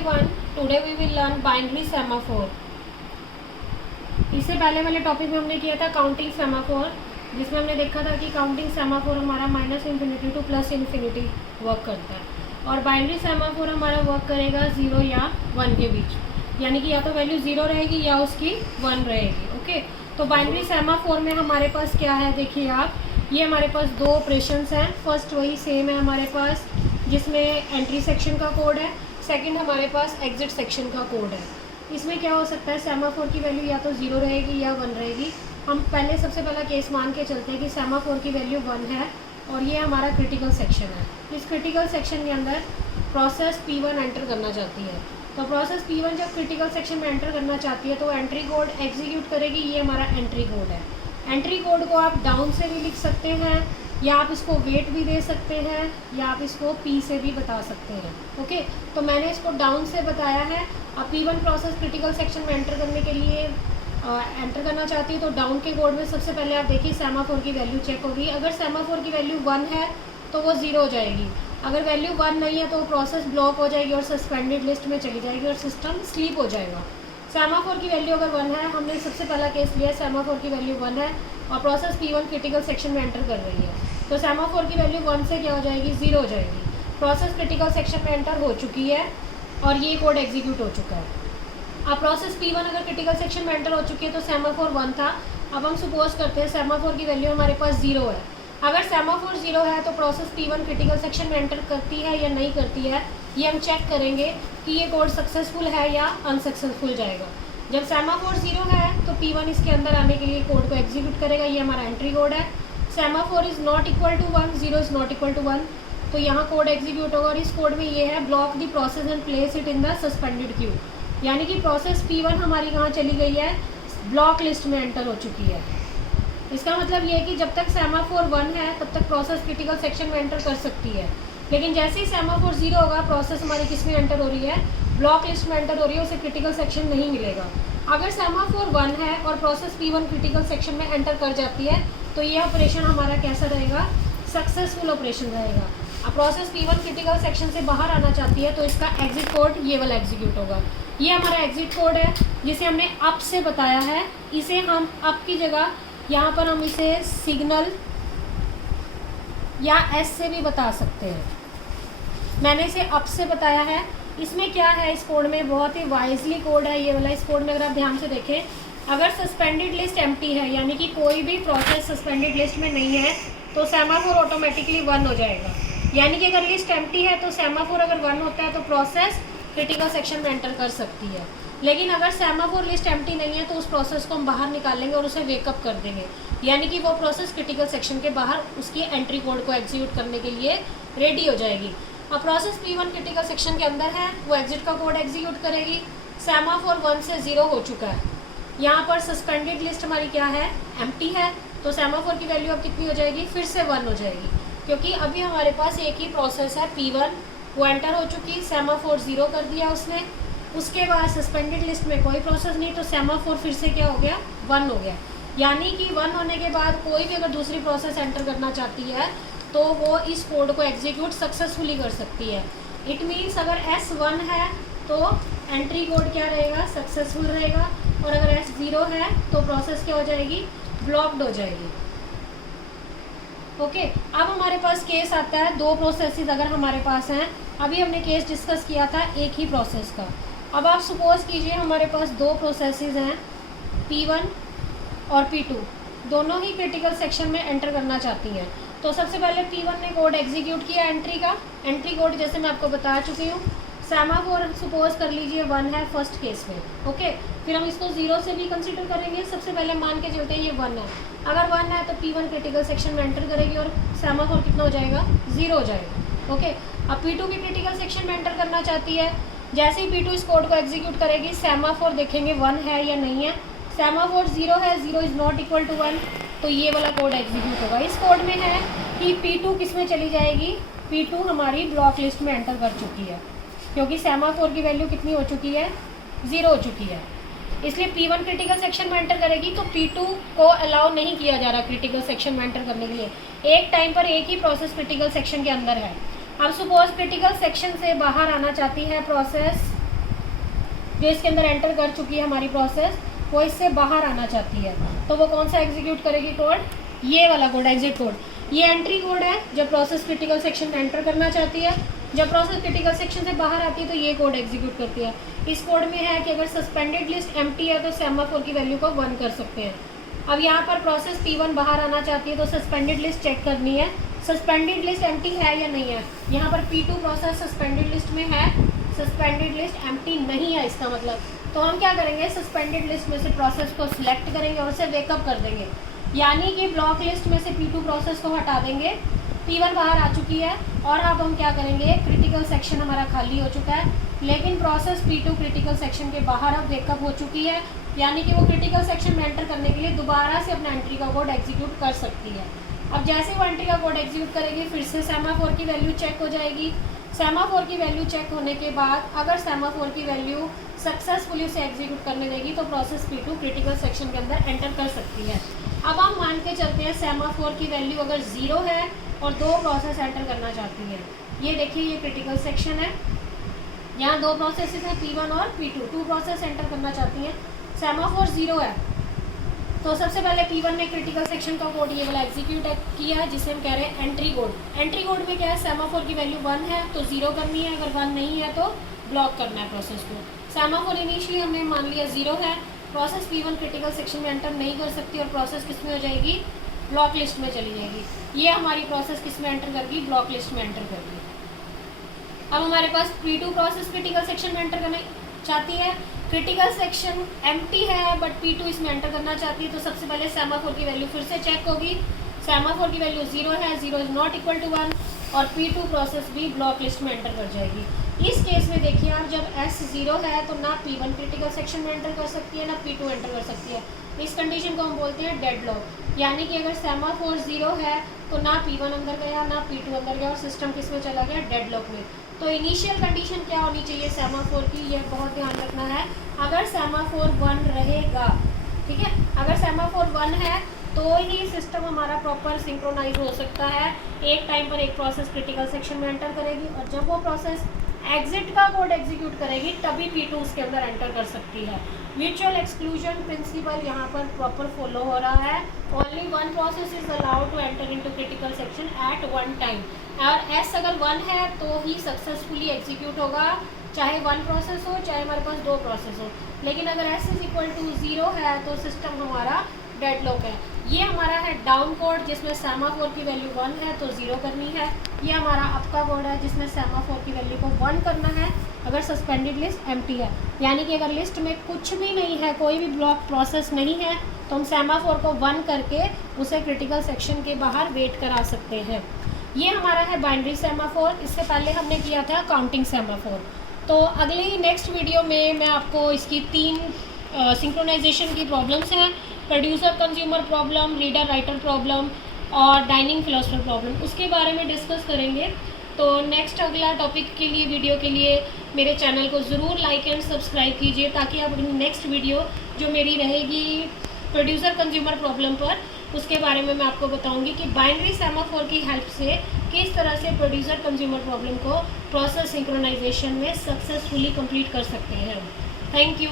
everyone, today we will learn binary semaphore। इससे पहले वाले टॉपिक में हमने किया था काउंटिंग सेमाफोर, जिसमें हमने देखा था कि काउंटिंग सेमाफोर हमारा -∞ टू +∞ वर्क करता है और बाइनरी सेमाफोर हमारा वर्क करेगा 0 या 1 के बीच, यानी कि या तो वैल्यू 0 रहेगी या उसकी 1 रहेगी। ओके, तो बाइनरी सेमाफोर में हमारे पास क्या है, देखिए आप, ये हमारे पास दो ऑपरेशंस हैं। फर्स्ट वही सेम है हमारे पास, जिसमें एंट्री सेक्शन का कोड है, सेकंड हमारे पास एग्जिट सेक्शन का कोड है। इसमें क्या हो सकता है, सेमाफोर की वैल्यू या तो 0 रहेगी या 1 रहेगी। हम पहले सबसे पहला केस मान के चलते हैं कि सेमाफोर की वैल्यू 1 है और ये हमारा क्रिटिकल सेक्शन है। इस क्रिटिकल सेक्शन के अंदर प्रोसेस P1 एंटर करना चाहती है। तो प्रोसेस P1 जब क्रिटिकल सेक्शन में एंटर करना चाहती है तो एंट्री कोड एग्जीक्यूट करेगी। ये हमारा एंट्री कोड है। एंट्री कोड को आप डाउन से भी लिख सकते हैं, या आप इसको वेट भी दे सकते हैं, या आप इसको P से भी बता सकते हैं। ओके, तो मैंने इसको डाउन से बताया है। अब P1 प्रोसेस क्रिटिकल सेक्शन में एंटर करने के लिए एंटर करना चाहती है, तो डाउन के कोड में सबसे पहले आप देखिए सेमाफोर की वैल्यू चेक होगी। अगर सेमाफोर की वैल्यू 1 है तो वो 0 हो जाएगी। अगर वैल्यू 1 नहीं है तो प्रोसेस ब्लॉक हो जाएगी और सस्पेंडेड लिस्ट में चली जाएगी और सिस्टम स्लीप हो जाएगा। सेमाफोर की वैल्यू अगर 1 है, हमने सबसे पहला केस लिया, सेमाफोर की वैल्यू 1 है और प्रोसेस P1 क्रिटिकल सेक्शन में एंटर कर रही है, तो सेमाफोर की वैल्यू 1 से क्या हो जाएगी, 0 हो जाएगी। प्रोसेस क्रिटिकल सेक्शन में एंटर हो चुकी है और ये कोड एग्जीक्यूट हो चुका है। अब प्रोसेस P1 अगर क्रिटिकल सेक्शन में एंटर हो चुकी है तो सेमाफोर 1 था। अब हम सपोज करते हैं सेमाफोर की वैल्यू हमारे पास 0 है। अगर सेमाफोर 0 है तो प्रोसेस P1 क्रिटिकल सेक्शन में एंटर करती है या नहीं करती है, ये हम चेक करेंगे कि ये कोड सक्सेसफुल है या अनसक्सेसफुल जाएगा। जब सेमाफोर 0 है तो P1 इसके अंदर आने के लिए कोड को एग्जीक्यूट करेगा। ये हमारा एंट्री कोड है। Semaphore is not equal to 1, 0 is not equal to 1, तो यहाँ कोड एग्जीक्यूट होगा और इस कोड में ये है block the process and place it in the suspended Q, यानी कि प्रोसेस P1 हमारी कहाँ चली गई है, ब्लॉक लिस्ट में एंटर हो चुकी है। इसका मतलब ये है कि जब तक सेमाफोर 1 है तब तक प्रोसेस क्रिटिकल सेक्शन में एंटर कर सकती है, लेकिन जैसे ही सेमाफोर 0 होगा प्रोसेस हमारी किस में एंटर हो रही है, ब्लॉक लिस्ट में एंटर हो रही है, उसे क्रिटिकल सेक्शन नहीं मिलेगा। अगर सेमाफोर 1 है और प्रोसेस P1 क्रिटिकल सेक्शन में एंटर कर जाती है तो ये ऑपरेशन हमारा कैसा रहेगा, सक्सेसफुल ऑपरेशन रहेगा। अब प्रोसेस P1 क्रिटिकल सेक्शन से बाहर आना चाहती है तो इसका एग्जिट कोड ये वाला एग्जीक्यूट होगा। ये हमारा एग्जिट कोड है जिसे हमने अप से बताया है। इसे हम अप की जगह यहाँ पर हम इसे सिग्नल या S से भी बता सकते हैं। मैंने इसे अप से बताया है। इसमें क्या है, इस कोड में बहुत ही वाइजली कोड है ये वाला। इस कोड में अगर आप ध्यान से देखें, अगर सस्पेंडेड लिस्ट एम्प्टी है, यानी कि कोई भी प्रोसेस सस्पेंडेड लिस्ट में नहीं है, तो सेमाफोर ऑटोमेटिकली 1 हो जाएगा। यानी कि अगर लिस्ट एम्प्टी है तो सेमाफोर अगर 1 होता है तो प्रोसेस क्रिटिकल सेक्शन में एंटर कर सकती है। लेकिन अगर सेमाफोर लिस्ट एम्प्टी नहीं है तो उस प्रोसेस को हम बाहर निकालेंगे और उसे वेकअप कर देंगे, यानी कि वो प्रोसेस क्रिटिकल सेक्शन के बाहर उसकी एंट्री कोड को एग्जीक्यूट करने के लिए रेडी हो जाएगी। अब प्रोसेस P1 क्रिटिकल सेक्शन के अंदर है, वो एग्जिट का कोड एग्जीक्यूट करेगी। सेमाफोर 1 से 0 हो चुका है। यहाँ पर सस्पेंडेड लिस्ट हमारी क्या है, एम्प्टी है, तो सेमाफोर की वैल्यू अब कितनी हो जाएगी, फिर से 1 हो जाएगी, क्योंकि अभी हमारे पास एक ही प्रोसेस है P1, वो एंटर हो चुकी, सेमाफोर 0 कर दिया उसने। उसके बाद सस्पेंडेड लिस्ट में कोई प्रोसेस नहीं, तो सेमाफोर फिर से क्या हो गया, 1 हो गया। यानी कि 1 होने के बाद कोई भी अगर दूसरी प्रोसेस एंटर करना चाहती है तो वो इस कोड को एग्जीक्यूट सक्सेसफुली कर सकती है। इट मीन्स अगर S1 है तो एंट्री कोड क्या रहेगा, सक्सेसफुल रहेगा, और अगर S0 है तो प्रोसेस क्या हो जाएगी, ब्लॉक्ड हो जाएगी। ओके, अब हमारे पास केस आता है दो प्रोसेसेस अगर हमारे पास हैं। अभी हमने केस डिस्कस किया था एक ही प्रोसेस का। अब आप सपोज कीजिए हमारे पास दो प्रोसेसेस हैं, P1 और P2, दोनों ही क्रिटिकल सेक्शन में एंटर करना चाहती हैं। तो सबसे पहले P1 ने कोड एग्जीक्यूट किया एंट्री का। एंट्री कोड जैसे मैं आपको बता चुकी हूँ, सेमाफोर सपोज कर लीजिए 1 है फर्स्ट केस में। ओके, फिर हम इसको 0 से भी कंसीडर करेंगे। सबसे पहले मान के चलते हैं ये 1 है। अगर 1 है तो P1 क्रिटिकल सेक्शन में एंटर करेगी और सेमाफोर कितना हो जाएगा, 0 हो जाएगा। ओके, अब P2 भी क्रिटिकल सेक्शन में एंटर करना चाहती है। जैसे ही P2 इस कोड को एग्जीक्यूट करेगी, सेमाफोर देखेंगे 1 है या नहीं है। सेमाफोर 0 है, 0 इज़ नॉट इक्वल टू 1, तो ये वाला कोड एग्जीक्यूट होगा। इस कोड में है कि P2 किस में चली जाएगी, P2 हमारी ब्लॉक लिस्ट में एंटर कर चुकी है, क्योंकि सेमाफोर की वैल्यू कितनी हो चुकी है, 0 हो चुकी है। इसलिए P1 क्रिटिकल सेक्शन में एंटर करेगी तो P2 को अलाउ नहीं किया जा रहा क्रिटिकल सेक्शन में एंटर करने के लिए। एक टाइम पर एक ही प्रोसेस क्रिटिकल सेक्शन के अंदर है। अब सपोज क्रिटिकल सेक्शन से बाहर आना चाहती है प्रोसेस जो इसके अंदर एंटर कर चुकी है हमारी प्रोसेस, वो इससे बाहर आना चाहती है, तो वो कौन सा एग्जीक्यूट करेगी कोड? ये वाला कोड, एग्जिट कोड। ये एंट्री कोड है जब प्रोसेस क्रिटिकल सेक्शन में एंटर करना चाहती है। जब प्रोसेस क्रिटिकल सेक्शन से बाहर आती है तो ये कोड एग्जीक्यूट करती है। इस कोड में है कि अगर सस्पेंडेड लिस्ट एम्प्टी है तो सेमाफोर की वैल्यू को 1 कर सकते हैं। अब यहाँ पर प्रोसेस P1 बाहर आना चाहती है तो सस्पेंडेड लिस्ट चेक करनी है, सस्पेंडेड लिस्ट एम्प्टी है या नहीं है। यहाँ पर P2 प्रोसेस सस्पेंडेड लिस्ट में है, सस्पेंडेड लिस्ट एम्प्टी नहीं है इसका मतलब। तो हम क्या करेंगे, सस्पेंडेड लिस्ट में से प्रोसेस को सिलेक्ट करेंगे और उसे वेकअप कर देंगे, यानी कि ब्लॉक लिस्ट में से P2 प्रोसेस को हटा देंगे। P1 बाहर आ चुकी है और अब हम क्या करेंगे, क्रिटिकल सेक्शन हमारा खाली हो चुका है, लेकिन प्रोसेस P2 क्रिटिकल सेक्शन के बाहर अब वेकअप हो चुकी है, यानी कि वो क्रिटिकल सेक्शन में एंटर करने के लिए दोबारा से अपना एंट्री का कोड एग्जीक्यूट कर सकती है। अब जैसे वो एंट्री का कोड एग्जीक्यूट करेगी फिर से सेमाफोर की वैल्यू चेक हो जाएगी। सेमाफोर की वैल्यू चेक होने के बाद अगर सेमाफोर की वैल्यू सक्सेसफुली उसे एग्जीक्यूट करने देगी तो प्रोसेस P2 क्रिटिकल सेक्शन के अंदर एंटर कर सकती है। अब हम मान के चलते हैं सेमाफोर की वैल्यू अगर 0 है और 2 प्रोसेस एंटर करना चाहती है। ये देखिए ये क्रिटिकल सेक्शन है, यहाँ 2 प्रोसेसेस हैं P1 और P2, 2 प्रोसेस एंटर करना चाहती हैं। सेमाफोर 0 है तो सबसे पहले P1 ने क्रिटिकल सेक्शन का कोड ये वाला एग्जीक्यूट किया है जिसे हम कह रहे हैं एंट्री कोड। एंट्री कोड में क्या है, सेमाफोर की वैल्यू 1 है तो 0 करनी है, अगर 1 नहीं है तो ब्लॉक करना है प्रोसेस को। सेमाफोर इनिशियली हमने मान लिया 0 है, प्रोसेस P1 क्रिटिकल सेक्शन में एंटर नहीं कर सकती और प्रोसेस किस में हो जाएगी, ब्लॉक लिस्ट में चली जाएगी। ये हमारी प्रोसेस किस में एंटर करगी, ब्लॉक लिस्ट में एंटर करगी। अब हमारे पास P2 प्रोसेस क्रिटिकल सेक्शन में एंटर करना चाहती है, क्रिटिकल सेक्शन एम्प्टी है बट P2 इसमें एंटर करना चाहती है, तो सबसे पहले सेमाफोर की वैल्यू फिर से चेक होगी। सेमाफोर की वैल्यू 0 है, 0 इज नॉट इक्वल टू 1 और P2 प्रोसेस भी ब्लॉक लिस्ट में एंटर कर जाएगी। इस केस में देखिए आप, जब S 0 है तो ना P1 क्रिटिकल सेक्शन में एंटर कर सकती है ना P2 एंटर कर सकती है। इस कंडीशन को हम बोलते हैं डेडलॉक, यानी कि अगर सेमाफोर 0 है तो ना P1 अंदर गया ना P2 अंदर गया और सिस्टम किस में चला गया, डेडलॉक में। तो इनिशियल कंडीशन क्या होनी चाहिए सेमाफोर की, यह बहुत ध्यान रखना है। अगर सेमाफोर 1 रहेगा, ठीक है, अगर सेमाफोर 1 है तो ही सिस्टम हमारा प्रॉपर सिंक्रोनाइज हो सकता है। एक टाइम पर एक प्रोसेस क्रिटिकल सेक्शन में एंटर करेगी और जब वो प्रोसेस एग्जिट का कोड एग्जीक्यूट करेगी तभी P2 उसके अंदर एंटर कर सकती है। म्यूचुअल एक्सक्लूजन प्रिंसिपल यहाँ पर प्रॉपर फॉलो हो रहा है। Only 1 process is allowed to enter into critical section at 1 time, और S अगर 1 है तो ही सक्सेसफुली एग्जीक्यूट होगा, चाहे 1 प्रोसेस हो चाहे हमारे पास 2 प्रोसेस हो। लेकिन अगर S इज इक्वल टू 0 है तो सिस्टम हमारा डेडलॉक है। ये हमारा है डाउन कोड जिसमें सेमाफोर की वैल्यू 1 है तो 0 करनी है। ये हमारा अप का कोड है जिसमें सेमाफोर की वैल्यू को 1 करना है अगर सस्पेंडेड लिस्ट एम्प्टी है, यानी कि अगर लिस्ट में कुछ भी नहीं है, कोई भी ब्लॉक प्रोसेस नहीं है, तो हम सेमाफोर को 1 करके उसे क्रिटिकल सेक्शन के बाहर वेट करा सकते हैं। ये हमारा है बाइनरी सेमाफोर। इससे पहले हमने किया था काउंटिंग सेमाफोर। तो अगली नेक्स्ट वीडियो में मैं आपको इसकी 3 सिंक्रोनाइजेशन की प्रॉब्लम्स हैं, producer consumer problem, reader writer problem और डाइनिंग फिलोसफर प्रॉब्लम, उसके बारे में डिस्कस करेंगे। तो नेक्स्ट अगला टॉपिक के लिए, वीडियो के लिए मेरे चैनल को ज़रूर लाइक एंड सब्सक्राइब कीजिए ताकि आप अपनी नेक्स्ट वीडियो जो मेरी रहेगी प्रोड्यूसर कंज्यूमर प्रॉब्लम पर, उसके बारे में मैं आपको बताऊंगी कि बाइनरी सेमाफोर की हेल्प से किस तरह से प्रोड्यूसर कंज्यूमर प्रॉब्लम को प्रोसेस सिंक्रोनाइजेशन में सक्सेसफुली कंप्लीट कर सकते हैं। Thank you.